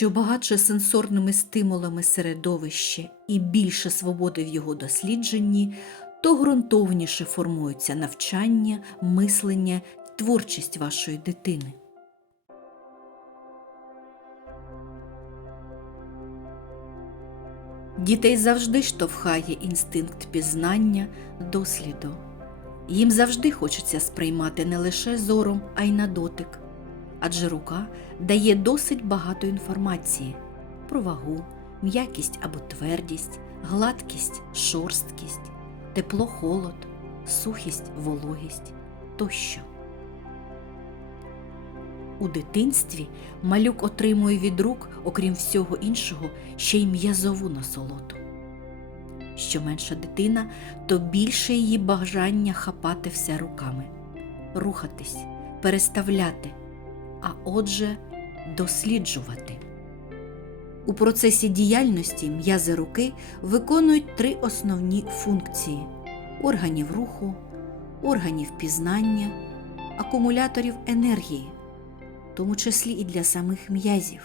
що багатше сенсорними стимулами середовище і більше свободи в його дослідженні, то ґрунтовніше формується навчання, мислення, творчість вашої дитини. Дітей завжди штовхає інстинкт пізнання, досліду. Їм завжди хочеться сприймати не лише зором, а й на дотик. Адже рука дає досить багато інформації про вагу, м'якість або твердість, гладкість, шорсткість, тепло, холод, сухість, вологість тощо. У дитинстві малюк отримує від рук, окрім всього іншого, ще й м'язову насолоду. Що менша дитина, то більше її бажання хапати все руками, рухатись, переставляти, а отже, досліджувати. У процесі діяльності м'язи руки виконують три основні функції органів руху, органів пізнання, акумуляторів енергії, в тому числі і для самих м'язів.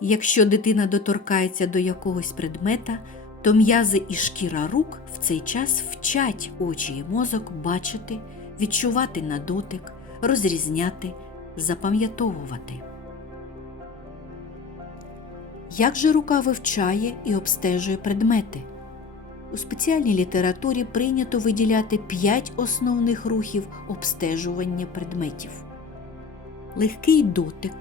Якщо дитина доторкається до якогось предмета, то м'язи і шкіра рук в цей час вчать очі і мозок бачити, відчувати на дотик, розрізняти, запам'ятовувати. Як же рука вивчає і обстежує предмети? У спеціальній літературі прийнято виділяти п'ять основних рухів обстежування предметів: легкий дотик,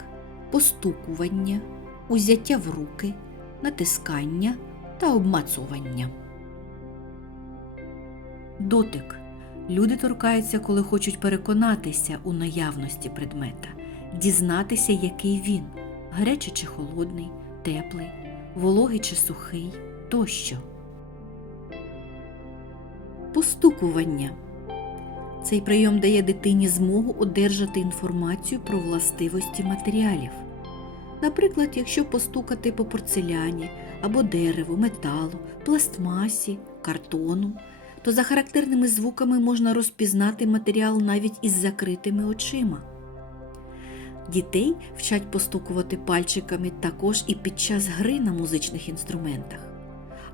постукування, узяття в руки, натискання та обмацування. Дотик. Люди торкаються, коли хочуть переконатися у наявності предмета, дізнатися, який він гарячий чи холодний, теплий, вологий чи сухий тощо. Постукування. Цей прийом дає дитині змогу одержати інформацію про властивості матеріалів. Наприклад, якщо постукати по порцеляні або дереву, металу, пластмасі, картону, то за характерними звуками можна розпізнати матеріал навіть із закритими очима. Дітей вчать постукувати пальчиками також і під час гри на музичних інструментах,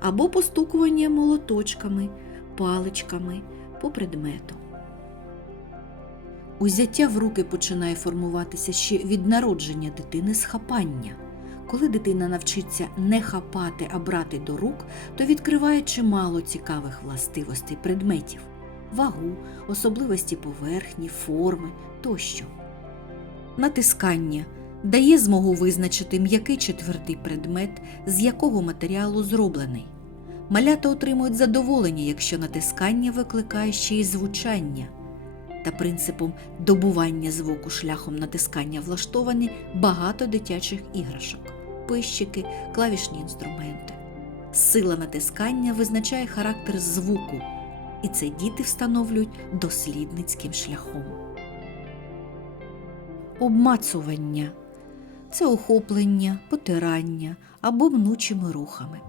або постукування молоточками, паличками по предмету. Узяття в руки починає формуватися ще від народження дитини з хапання. Коли дитина навчиться не хапати, а брати до рук, то відкриває чимало цікавих властивостей предметів вагу, особливості поверхні, форми тощо. Натискання дає змогу визначити м'який чи твердий предмет, з якого матеріалу зроблений. Малята отримують задоволення, якщо натискання викликає ще й звучання. Та принципом добування звуку шляхом натискання влаштовані багато дитячих іграшок, пищики, клавішні інструменти. Сила натискання визначає характер звуку, і це діти встановлюють дослідницьким шляхом. Обмацування це охоплення, потирання або мнучими рухами.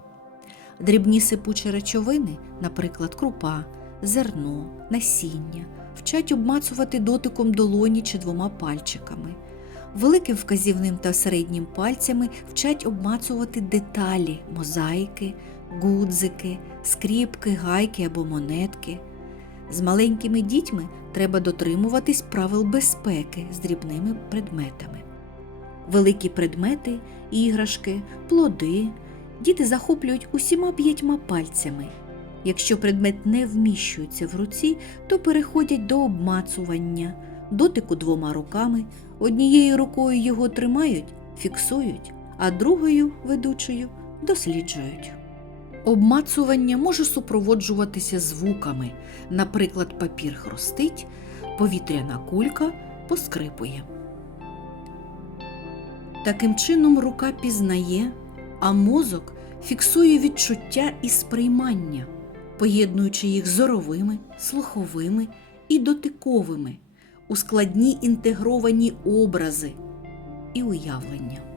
Дрібні сипучі речовини, наприклад, крупа, зерно, насіння, вчать обмацувати дотиком долоні чи двома пальчиками. Великим вказівним та середнім пальцями вчать обмацувати деталі, мозаїки, гудзики, скріпки, гайки або монетки. З маленькими дітьми треба дотримуватись правил безпеки з дрібними предметами. Великі предмети, іграшки, плоди діти захоплюють усіма п'ятьма пальцями. Якщо предмет не вміщується в руці, то переходять до обмацування, дотику двома руками, однією рукою його тримають, фіксують, а другою ведучою досліджують. Обмацування може супроводжуватися звуками, наприклад, папір хрустить, повітряна кулька поскрипує. Таким чином рука пізнає, а мозок фіксує відчуття і сприймання, поєднуючи їх зоровими, слуховими і дотиковими у складні інтегровані образи і уявлення.